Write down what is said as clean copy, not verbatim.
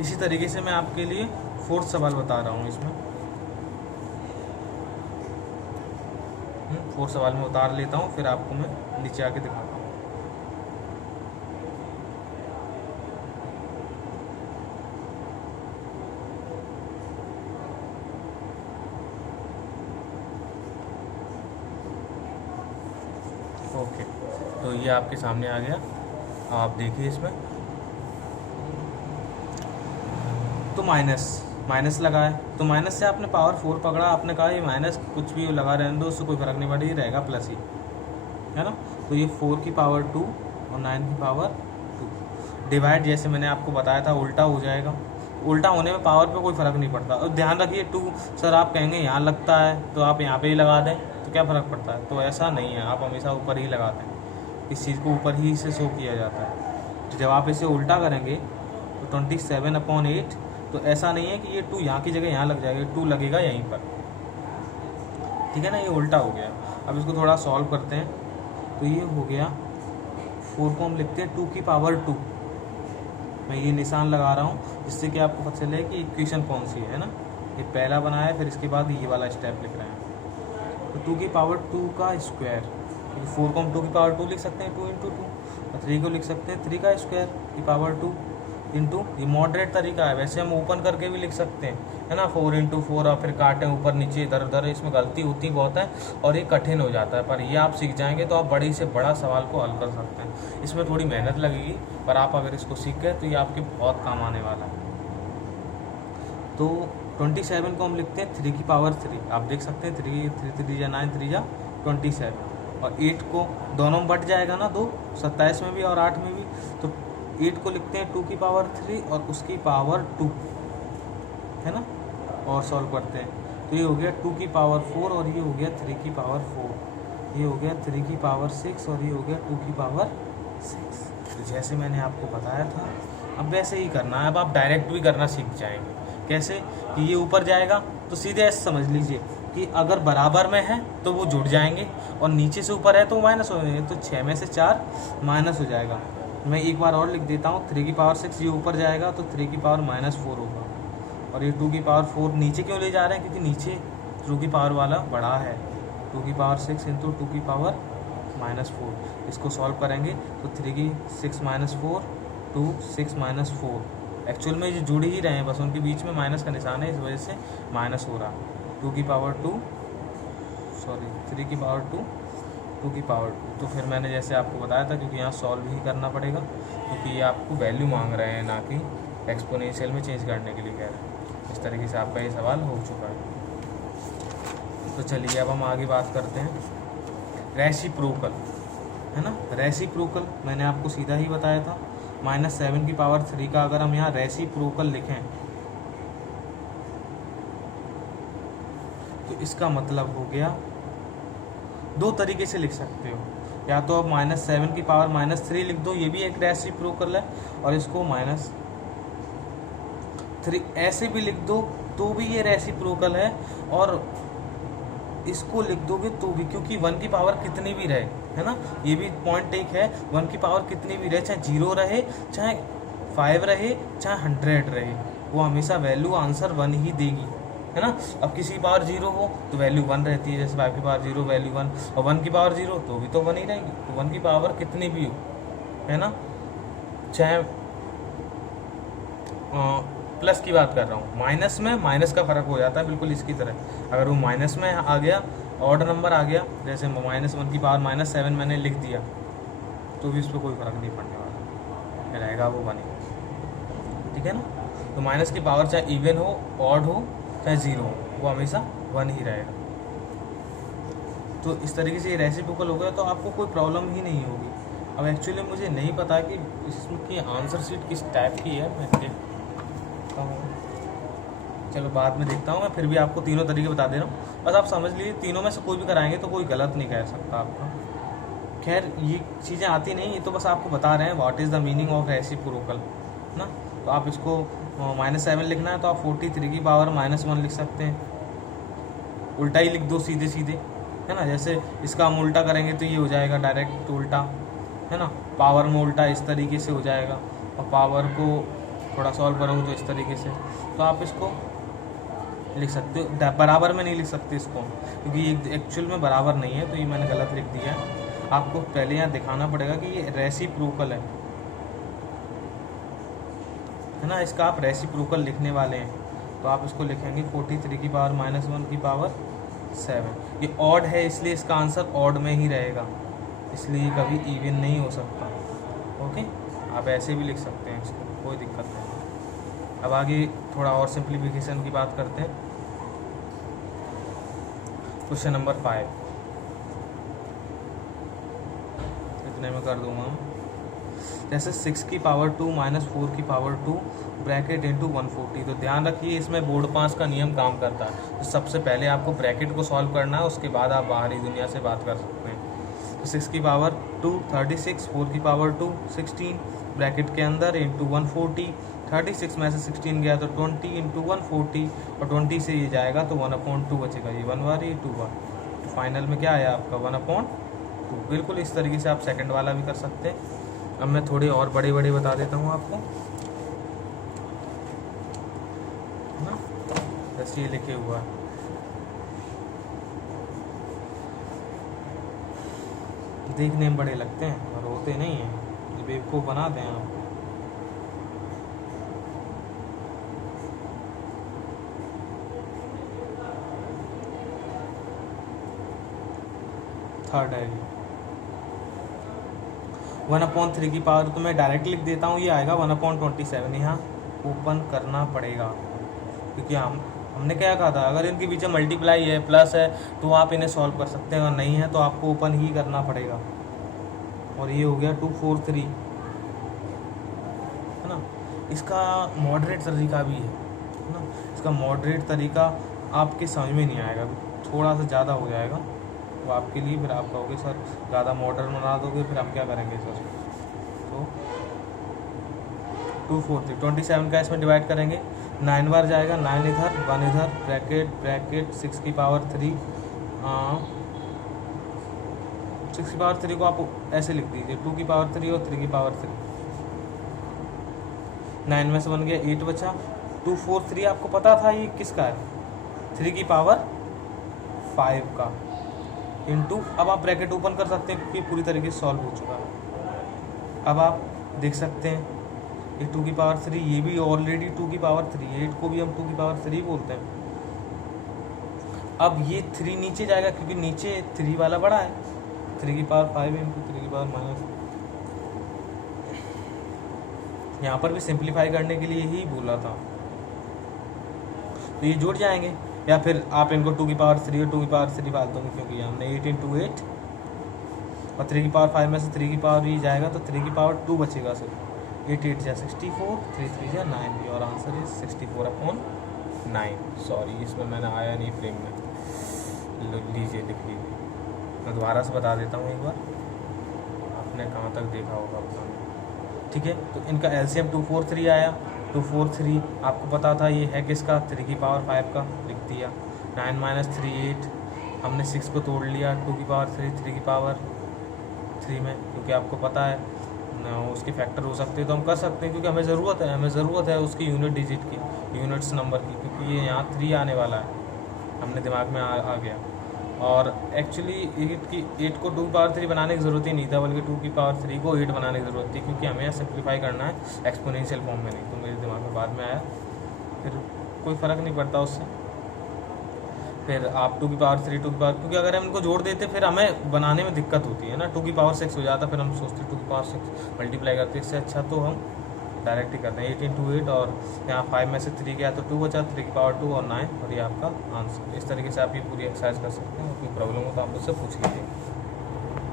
इसी तरीके से मैं आपके लिए फोर्थ सवाल बता रहा हूँ इसमें। फोर्थ सवाल में उतार लेता हूँ, फिर आपको मैं नीचे आके दिखाता हूँ। ओके, तो ये आपके सामने आ गया। अब आप देखिए इसमें तो माइनस लगा है, तो माइनस से आपने पावर 4 पकड़ा, आपने कहा ये माइनस कुछ भी लगा रहने दो, उससे कोई फर्क नहीं पड़ेगा, ये रहेगा प्लस ही, है ना। तो ये 4 की पावर 2 और 9 की पावर 2 डिवाइड, जैसे मैंने आपको बताया था, उल्टा हो जाएगा। उल्टा होने में पावर पे कोई फ़र्क नहीं पड़ता। और ध्यान रखिए 2 सर आप कहेंगे यहाँ लगता है तो आप यहाँ पे ही लगा दें तो क्या फ़र्क पड़ता है, तो ऐसा नहीं है, आप हमेशा ऊपर ही लगाते हैं, इस चीज़ को ऊपर ही से शो किया जाता है। तो जब आप इसे उल्टा करेंगे तो 27/8, तो ऐसा नहीं है कि ये 2 यहाँ की जगह यहाँ लग जाएगा, 2 लगेगा यहीं पर, ठीक है ना। ये उल्टा हो गया। अब इसको थोड़ा सॉल्व करते हैं, तो ये हो गया 4 को हम लिखते हैं 2 की पावर 2। मैं ये निशान लगा रहा हूँ जिससे कि आपको पता चले कि इक्वेशन कौन सी है ना। ये पहला बनाया है, फिर इसके बाद ये वाला स्टेप लिख रहे हैं। तो 2 की पावर 2 का स्क्वायर, 4 को हम 2 की पावर 2 लिख सकते हैं, 2 × 2, और 3 को लिख सकते हैं 3 का स्क्वायर की पावर 2 इंटू, ये मॉडरेट तरीका है, वैसे हम ओपन करके भी लिख सकते हैं, है ना, 4 × 4, और फिर काटें ऊपर नीचे इधर उधर, इसमें गलती होती बहुत है और ये कठिन हो जाता है। पर ये आप सीख जाएंगे तो आप बड़ी से बड़ा सवाल को हल कर सकते हैं। इसमें थोड़ी मेहनत लगेगी, पर आप अगर इसको सीख गए तो ये आपके बहुत काम आने वाला है। तो 27 को हम लिखते हैं 3 की पावर 3, आप देख सकते हैं 3 3 9 3 27, और 8 को दोनों में बट जाएगा ना, 2 27 में भी और 8 में भी, तो 8 को लिखते हैं 2 की पावर 3 और उसकी पावर 2, है ना, और सॉल्व करते हैं। तो ये हो गया 2 की पावर 4 और ये हो गया 3 की पावर 4, ये हो गया 3 की पावर 6 और ये हो गया 2 की पावर 6। तो जैसे मैंने आपको बताया था, अब वैसे ही करना है। अब आप डायरेक्ट भी करना सीख जाएंगे। कैसे कि ये ऊपर जाएगा तो सीधे ऐसे समझ लीजिए कि अगर बराबर में है तो वो जुड़ जाएंगे, और नीचे से ऊपर है तो माइनस हो जाएंगे, तो 6 में से 4 माइनस हो जाएगा। मैं एक बार और लिख देता हूँ, 3 की पावर 6 ये ऊपर जाएगा तो 3 की पावर -4 होगा, और ये 2 की पावर 4 नीचे क्यों ले जा रहे हैं, क्योंकि नीचे 2 की पावर वाला बड़ा है। 2 की पावर 6 इंटू 2 की पावर -4, इसको सॉल्व करेंगे तो 3 की 6 -4 2 6 -4, एक्चुअल में ये जुड़ ही रहे हैं, बस उनके बीच में माइनस का निशान है, इस वजह से माइनस हो रहा। 2 की पावर 2 सॉरी 3 की पावर 2 2 की पावर 2, तो फिर मैंने जैसे आपको बताया था, क्योंकि यहाँ सॉल्व ही करना पड़ेगा, क्योंकि ये आपको वैल्यू मांग रहे हैं, ना कि एक्सपोनेंशियल में चेंज करने के लिए कह रहे हैं। इस तरीके से आपका ये सवाल हो चुका है। तो चलिए अब हम आगे बात करते हैं रेसिप्रोकल, है ना। रेसिप्रोकल मैंने आपको सीधा ही बताया था, -7 की पावर 3 का अगर हम यहाँ रेसिप्रोकल लिखें तो इसका मतलब हो गया, 2 तरीके से लिख सकते हो, या तो आप -7 की पावर -3 लिख दो, ये भी एक रेसिप्रोकल है, और इसको -3 ऐसे भी लिख दो तो भी ये रेसिप्रोकल है, और इसको लिख दोगे तो भी, क्योंकि 1 की पावर कितनी भी रहे, है ना, ये भी पॉइंट एक है, 1 की पावर कितनी भी रहे, चाहे 0 रहे, चाहे 5 रहे, चाहे 100 रहे, वो हमेशा वैल्यू आंसर 1 ही देगी, है ना। अब किसी की पावर 0 हो तो वैल्यू 1 रहती है, जैसे 5 की पावर 0 वैल्यू 1, और 1 की पावर 0 तो भी तो 1 ही रहेगी। तो 1 की पावर कितनी भी हो, है ना, चाहे प्लस की बात कर रहा हूँ, माइनस में माइनस का फ़र्क हो जाता है, बिल्कुल इसकी तरह। अगर वो माइनस में आ गया, ऑड नंबर आ गया, जैसे -1 की पावर -7 मैंने लिख दिया, तो भी उस पर कोई फ़र्क नहीं पड़ने वाला, रहेगा वो 1 ही, ठीक है ना। तो माइनस की पावर चाहे इवन हो, ऑड हो, चाहे 0 हो, वो हमेशा 1 ही रहेगा। तो इस तरीके से ये रेसिप्रोकल हो गया, तो आपको कोई प्रॉब्लम ही नहीं होगी। अब एक्चुअली मुझे नहीं पता कि इसकी आंसर शीट किस टाइप की है, मैं देखता हूँ, चलो बाद में देखता हूँ। मैं फिर भी आपको तीनों तरीके बता दे रहा हूँ, बस आप समझ लीजिए, तीनों में से कोई भी कराएंगे तो कोई गलत नहीं कह सकता आपका। खैर ये चीज़ें आती नहीं, ये तो बस आपको बता रहे हैं what is the meaning of reciprocal ना। तो आप इसको -7 लिखना है तो आप 43 की पावर -1 लिख सकते हैं, उल्टा ही लिख दो सीधे सीधे, है ना। जैसे इसका हम उल्टा करेंगे तो ये हो जाएगा डायरेक्ट उल्टा, है ना, पावर में उल्टा इस तरीके से हो जाएगा, और पावर को थोड़ा सॉल्व करोगे तो इस तरीके से, तो आप इसको लिख सकते हो। बराबर में नहीं लिख सकते इसको, क्योंकि ये एक्चुअल में बराबर नहीं है, तो ये मैंने गलत लिख दिया है। आपको पहले यहाँ दिखाना पड़ेगा कि ये रेसिप्रोकल है ना, इसका आप रेसिप्रोकल लिखने वाले हैं, तो आप इसको लिखेंगे 43 की पावर -1 की पावर 7। ये ऑड है इसलिए इसका आंसर ऑड में ही रहेगा, इसलिए कभी इवन नहीं हो सकता। ओके, आप ऐसे भी लिख सकते हैं इसको, कोई दिक्कत नहीं। अब आगे थोड़ा और सिंप्लीफिकेशन की बात करते हैं। क्वेश्चन नंबर 5 इतने में कर दूंगा। जैसे 6 की पावर 2 -4 की पावर 2 ब्रैकेट इंटू 140। तो ध्यान रखिए इसमें बोर्ड पास का नियम काम करता है। तो सबसे पहले आपको ब्रैकेट को सॉल्व करना है, उसके बाद आप बाहरी दुनिया से बात कर सकते हैं। तो 6 की पावर 2 36, 4 की पावर 2 16 ब्रैकेट के अंदर इंटू 140। 36 में से 16 गया तो 20 इंटू 140, और 20 से ये जाएगा तो 1/2 बचेगा। ये 1 बार, ये 2 बार, तो फाइनल में क्या आया आपका 1/2। बिल्कुल इस तरीके से आप सेकंड वाला भी कर सकते हैं। अब मैं थोड़े और बड़े बड़े बता देता हूँ आपको ना, जैसे ये लिखे हुआ है। देखने में बड़े लगते हैं और होते नहीं हैं, ये बेवकूफ़ बनाते हैं आप। थर्ड है 1/3 की पावर, तो मैं डायरेक्ट लिख देता हूँ, ये आएगा 1/27। यहाँ ओपन करना पड़ेगा, क्योंकि हमने क्या कहा था, अगर इनके पीछे मल्टीप्लाई है प्लस है तो आप इन्हें सॉल्व कर सकते हैं, अगर नहीं है तो आपको ओपन ही करना पड़ेगा। और ये हो गया 243 है ना। इसका मॉडरेट तरीका भी है ना, इसका मॉडरेट तरीका आपके समझ में नहीं आएगा, थोड़ा सा ज़्यादा हो जाएगा तो आपके लिए, फिर आप कहोगे सर ज़्यादा मॉडर्न बना दोगे, फिर हम क्या करेंगे सर। तो 243 27 का इसमें डिवाइड करेंगे, 9 बार जाएगा, 9 इधर 1 इधर, ब्रैकेट ब्रैकेट 6 की पावर 3 6 की पावर 3 को आप ऐसे लिख दीजिए, 2 की पावर 3 और 3 की पावर 3। 9 में से बन गया 8 बचा। 243 आपको पता था ये किसका है, 3 की पावर 5 का, इंटू, अब आप ब्रैकेट ओपन कर सकते हैं क्योंकि पूरी तरीके से सॉल्व हो चुका है। अब आप देख सकते हैं ये 2 की पावर 3, ये भी ऑलरेडी 2 की पावर 3, 8 को भी हम 2 की पावर 3 बोलते हैं। अब ये 3 नीचे जाएगा क्योंकि नीचे 3 वाला बड़ा है, 3 की पावर 5 इंटू 3 की पावर माइनस। यहाँ पर भी सिंप्लीफाई करने के लिए ही बोला था, तो ये जुड़ जाएंगे, या फिर आप इनको 2 की पावर 3 और 2 की पावर 3 डाल दोगे, क्योंकि हमने 8 इंटू 8 और 3 की पावर 5 में से 3 की पावर भी जाएगा तो 3 की पावर 2 बचेगा सिर्फ। 8 8 जा 64, 3 3 जा 9, और आंसर इज 64/9। सॉरी, इसमें मैंने आया नहीं फ्रेम में, लीजिए लिख लीजिए, मैं दोबारा से बता देता हूँ एक बार, आपने कहाँ तक देखा होगा अपना, ठीक है। तो इनका एलसीएम 243 आया, 243 आपको पता था ये है किसका, 3 की पावर 5 का, लिख दिया। 9 - 3 8, हमने 6 को तोड़ लिया, 2 की पावर 3 3 की पावर 3 में, क्योंकि आपको पता है ना उसके फैक्टर हो सकते हैं तो हम कर सकते हैं, क्योंकि हमें ज़रूरत है उसकी यूनिट डिजिट की, यूनिट्स नंबर की, क्योंकि ये यहाँ 3 आने वाला है, हमने दिमाग में आ गया। और एक्चुअली 8 को 2 की पावर 3 बनाने की ज़रूरत ही नहीं था, बल्कि 2 की पावर 3 को 8 बनाने की ज़रूरत थी, क्योंकि हमें सिंप्लीफाई करना है एक्सपोनेंशियल फॉर्म में, नहीं तो मेरे दिमाग में बाद में आया, फिर कोई फ़र्क नहीं पड़ता उससे। फिर आप 2 की पावर 3 2 की पावर, क्योंकि अगर हम इनको जोड़ देते फिर हमें बनाने में दिक्कत होती है ना, 2 की पावर 6 हो जाता, फिर हम सोचते 2 की पावर 6 मल्टीप्लाई करते, इससे अच्छा तो हम डायरेक्ट ही करते हैं 8 इंटू 8, और यहाँ 5 में से 3 गया तो 2 बचा, 3 की पावर 2 और 9, और ये आपका आंसर। इस तरीके से आप ये पूरी एक्सरसाइज कर सकते हैं। कोई प्रॉब्लम हो तो आप मुझसे पूछ लीजिए।